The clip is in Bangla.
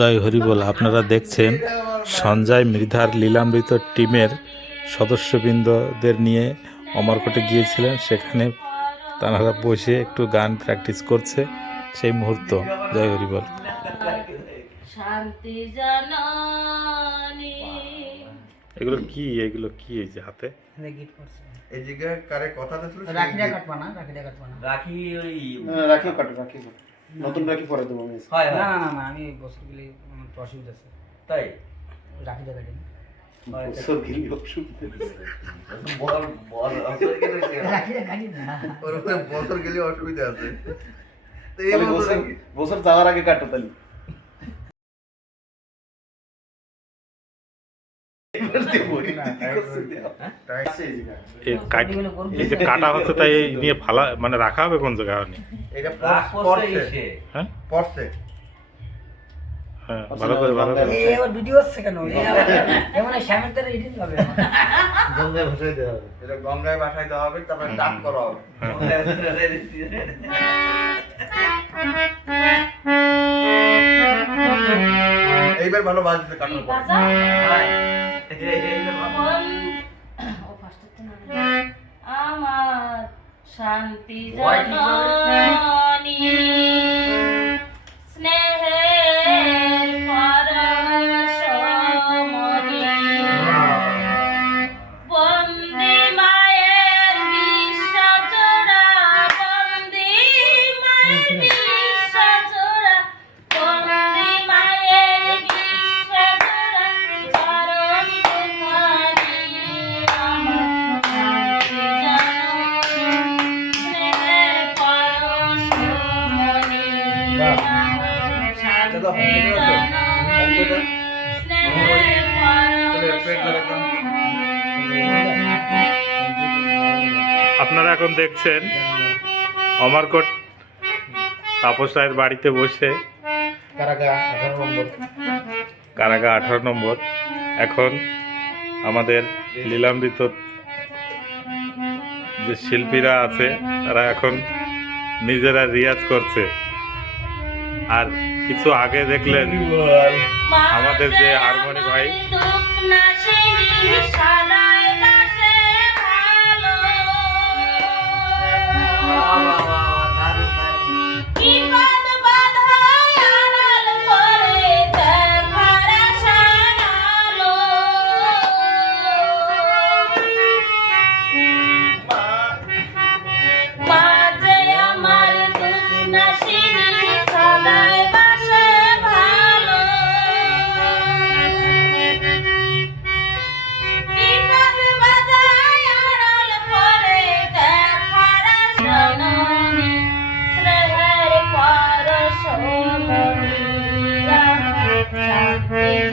জয় হরিবল আপনারা দেখছেন সঞ্জয় মৃধার লীলামৃত টিমের সদস্যবৃন্দদের নিয়ে অমরকোটে গিয়েছিলেন। সেখানে তারা বসে একটু গান প্র্যাকটিস করছে। সেই মুহূর্ত। জয় হরিবল। শান্তি জানানি। এগুলো কি? এগুলো কি এই যে হাতে? এই জায়গায় কারে ছিল রাখিটা কাটবা না রাখিটা কাটবা না। রাখি ওই রাখি কাটো রাখি কাটো নতুন রাখি পরে দেবো আমি হয় না না না না আমি বছর গেলে আমার একটু অসুবিধা আছে। তাই? রাখি দেখা গেলে অসুবিধা নেই। বল বল আসলে কি হয়েছে? না। ওর বছর গেলে অসুবিধা আছে। তো এই তাহলে বছর বছর বছর যাওয়ার আগে কাটো তাহলে। এই জায়গায়। এই কাট- এই যে কাটা হচ্ছে তাই এই নিয়ে ফালা মানে রাখা হবে কোন জায়গায়। হ্যাঁ? হ্যাঁ ভালো করে ভালো করে। ভিডিও হচ্ছে কেন? এমন শ্যামের দ্বারা এডিট হবে। গঙ্গায় ভাসাই দেওয়া হবে। এটা গঙ্গায় বাসায় দেওয়া হবে তারপরে ডাক করা হবে। এইবার ভালো বাজ কাটার পর। বাজা এই- এই যে বাবা। ও ফার্স্টে তো না। আমার শান্তি ভয় আপনারা এখন দেখছেন অমরকোট তাপস রায়ের বাড়িতে বসে। কারাগা আঠারো নম্বর। এখন আমাদের লীলামৃত যে শিল্পীরা আছে তারা এখন নিজেরা রিয়াজ করছে। আর কিছু আগে দেখলেন আমাদের যে হারমোনি ভাই। Praise